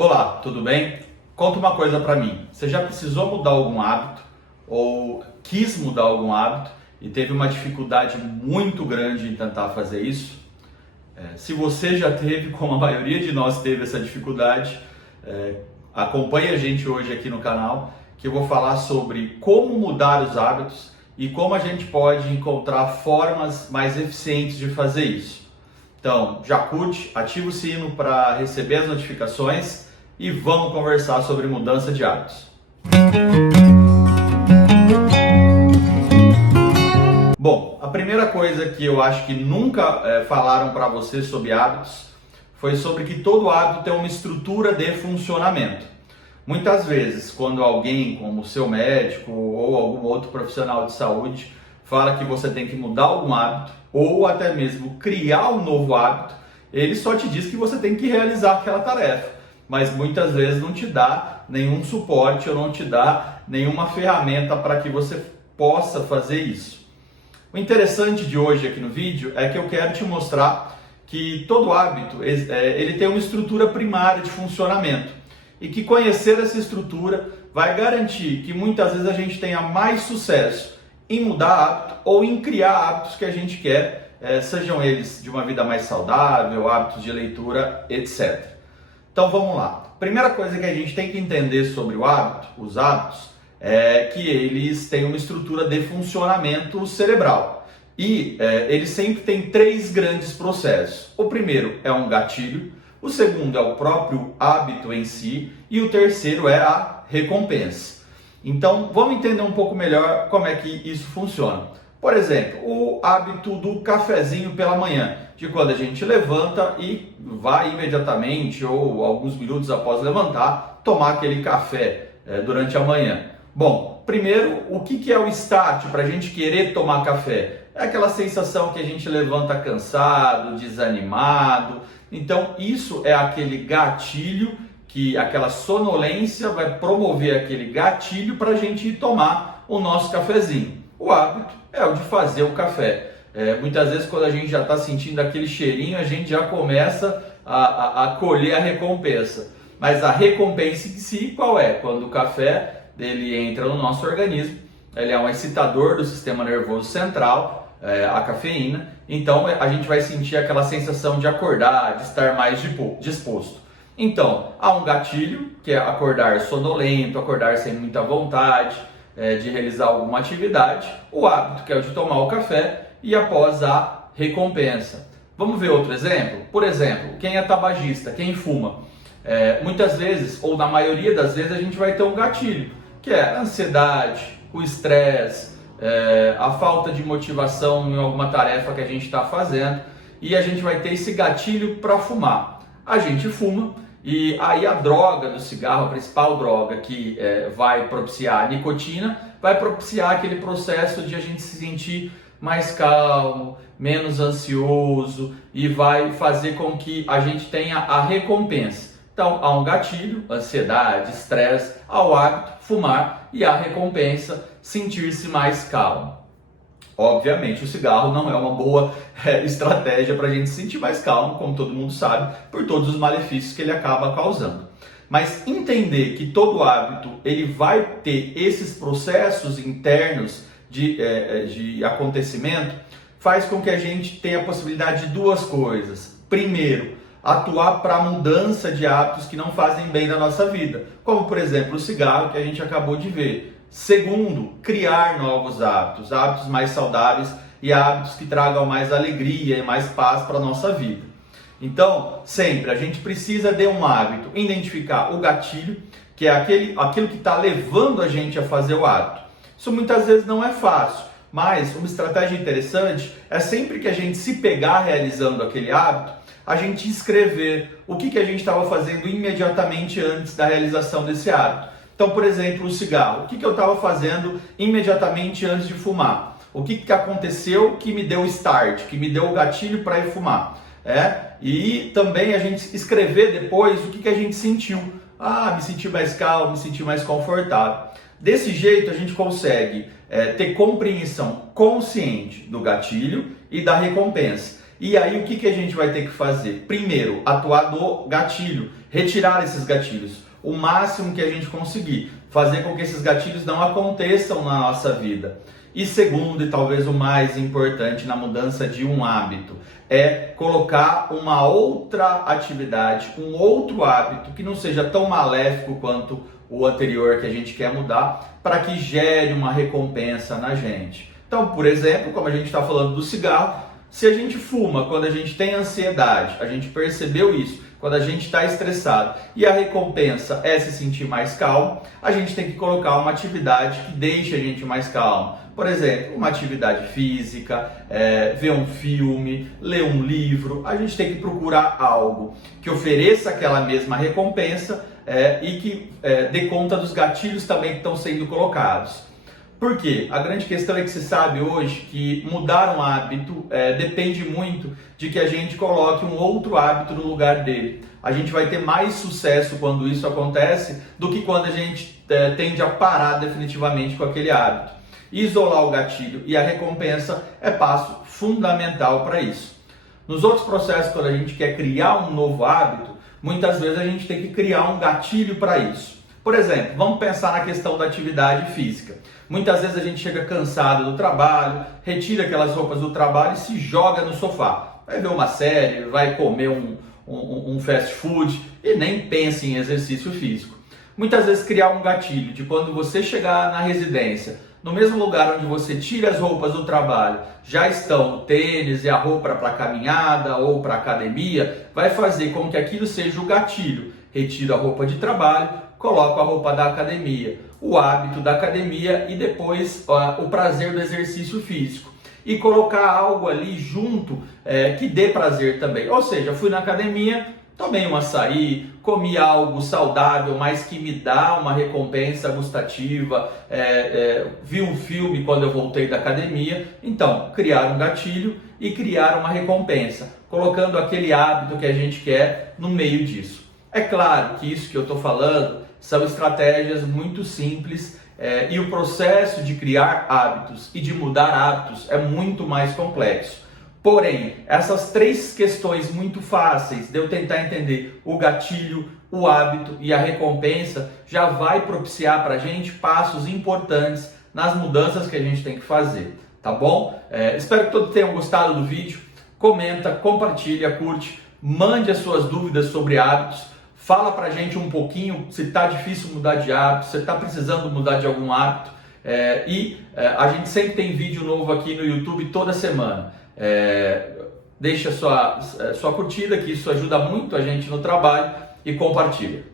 Olá, tudo bem? Conta uma coisa para mim. Você já precisou mudar algum hábito ou quis mudar algum hábito e teve uma dificuldade muito grande em tentar fazer isso? Se você já teve, como a maioria de nós teve essa dificuldade, acompanhe a gente hoje aqui no canal, que eu vou falar sobre como mudar os hábitos e como a gente pode encontrar formas mais eficientes de fazer isso. Então, já curte, ativa o sino para receber as notificações e vamos conversar sobre mudança de hábitos. Bom, a primeira coisa que eu acho que nunca falaram para você sobre hábitos foi sobre que todo hábito tem uma estrutura de funcionamento. Muitas vezes, quando alguém, como o seu médico ou algum outro profissional de saúde, fala que você tem que mudar algum hábito ou até mesmo criar um novo hábito, ele só te diz que você tem que realizar aquela tarefa, mas muitas vezes não te dá nenhum suporte ou não te dá nenhuma ferramenta para que você possa fazer isso. O interessante de hoje aqui no vídeo é que eu quero te mostrar que todo hábito ele tem uma estrutura primária de funcionamento e que conhecer essa estrutura vai garantir que muitas vezes a gente tenha mais sucesso em mudar hábito ou em criar hábitos que a gente quer, sejam eles de uma vida mais saudável, hábitos de leitura, etc. Então vamos lá. Primeira coisa que a gente tem que entender sobre os hábitos, é que eles têm uma estrutura de funcionamento cerebral. E eles sempre têm três grandes processos. O primeiro é um gatilho, o segundo é o próprio hábito em si e o terceiro é a recompensa. Então, vamos entender um pouco melhor como é que isso funciona. Por exemplo, o hábito do cafezinho pela manhã, de quando a gente levanta e vai imediatamente ou alguns minutos após levantar, tomar aquele café durante a manhã. Bom, primeiro, o que é o start para a gente querer tomar café? É aquela sensação que a gente levanta cansado, desanimado. Então, isso é aquele gatilho, que aquela sonolência vai promover aquele gatilho para a gente ir tomar o nosso cafezinho. O hábito é o de fazer o café. Muitas vezes quando a gente já está sentindo aquele cheirinho, a gente já começa a colher a recompensa. Mas a recompensa em si qual é? Quando o café ele entra no nosso organismo, ele é um excitador do sistema nervoso central, a cafeína, então a gente vai sentir aquela sensação de acordar, de estar mais disposto. Então, há um gatilho, que é acordar sonolento, acordar sem muita vontade de realizar alguma atividade. O hábito, que é o de tomar o café, e após a recompensa. Vamos ver outro exemplo? Por exemplo, quem é tabagista, quem fuma. Muitas vezes, ou na maioria das vezes, a gente vai ter um gatilho, que é a ansiedade, o estresse, a falta de motivação em alguma tarefa que a gente está fazendo, e a gente vai ter esse gatilho para fumar. A gente fuma, e aí a droga do cigarro, a principal droga que vai propiciar a nicotina, vai propiciar aquele processo de a gente se sentir mais calmo, menos ansioso e vai fazer com que a gente tenha a recompensa. Então há um gatilho, ansiedade, estresse, ao hábito, fumar, e a recompensa, sentir-se mais calmo. Obviamente, o cigarro não é uma boa estratégia para a gente se sentir mais calmo, como todo mundo sabe, por todos os malefícios que ele acaba causando. Mas entender que todo hábito ele vai ter esses processos internos de acontecimento faz com que a gente tenha a possibilidade de duas coisas. Primeiro, atuar para a mudança de hábitos que não fazem bem na nossa vida, como por exemplo o cigarro que a gente acabou de ver. Segundo, criar novos hábitos, hábitos mais saudáveis e hábitos que tragam mais alegria e mais paz para a nossa vida. Então, sempre a gente precisa de um hábito, identificar o gatilho, que é aquilo que está levando a gente a fazer o hábito. Isso muitas vezes não é fácil, mas uma estratégia interessante é sempre que a gente se pegar realizando aquele hábito, a gente escrever o que a gente estava fazendo imediatamente antes da realização desse hábito. Então, por exemplo, o cigarro. O que eu estava fazendo imediatamente antes de fumar? O que aconteceu que me deu o start, que me deu o gatilho para ir fumar? E também a gente escrever depois o que a gente sentiu. Me senti mais calmo, me senti mais confortável. Desse jeito a gente consegue ter compreensão consciente do gatilho e da recompensa. E aí o que a gente vai ter que fazer? Primeiro, atuar no gatilho, retirar esses gatilhos. O máximo que a gente conseguir, fazer com que esses gatilhos não aconteçam na nossa vida. E segundo, e talvez o mais importante na mudança de um hábito, é colocar uma outra atividade, um outro hábito que não seja tão maléfico quanto o anterior que a gente quer mudar, para que gere uma recompensa na gente. Então, por exemplo, como a gente está falando do cigarro, se a gente fuma quando a gente tem ansiedade, a gente percebeu isso, quando a gente está estressado e a recompensa é se sentir mais calmo, a gente tem que colocar uma atividade que deixe a gente mais calmo. Por exemplo, uma atividade física, ver um filme, ler um livro. A gente tem que procurar algo que ofereça aquela mesma recompensa e que dê conta dos gatilhos também que estão sendo colocados. Por quê? A grande questão é que se sabe hoje que mudar um hábito depende muito de que a gente coloque um outro hábito no lugar dele. A gente vai ter mais sucesso quando isso acontece do que quando a gente tende a parar definitivamente com aquele hábito. Isolar o gatilho e a recompensa é passo fundamental para isso. Nos outros processos, quando a gente quer criar um novo hábito, muitas vezes a gente tem que criar um gatilho para isso. Por exemplo, vamos pensar na questão da atividade física. Muitas vezes a gente chega cansado do trabalho, retira aquelas roupas do trabalho e se joga no sofá. Vai ver uma série, vai comer um fast food e nem pensa em exercício físico. Muitas vezes criar um gatilho de quando você chegar na residência, no mesmo lugar onde você tira as roupas do trabalho, já estão o tênis e a roupa para caminhada ou para academia, vai fazer com que aquilo seja o gatilho. Retiro a roupa de trabalho, coloco a roupa da academia, o hábito da academia e depois o prazer do exercício físico. E colocar algo ali junto que dê prazer também. Ou seja, fui na academia, tomei um açaí, comi algo saudável, mas que me dá uma recompensa gustativa, vi um filme quando eu voltei da academia. Então, criar um gatilho e criar uma recompensa, colocando aquele hábito que a gente quer no meio disso. É claro que isso que eu estou falando são estratégias muito simples e o processo de criar hábitos e de mudar hábitos é muito mais complexo. Porém, essas três questões muito fáceis de eu tentar entender o gatilho, o hábito e a recompensa já vai propiciar para a gente passos importantes nas mudanças que a gente tem que fazer, tá bom? Espero que todos tenham gostado do vídeo. Comenta, compartilha, curte, mande as suas dúvidas sobre hábitos. Fala pra gente um pouquinho se está difícil mudar de hábito, se está precisando mudar de algum hábito. A gente sempre tem vídeo novo aqui no YouTube toda semana. Deixa sua curtida, que isso ajuda muito a gente no trabalho, e compartilha.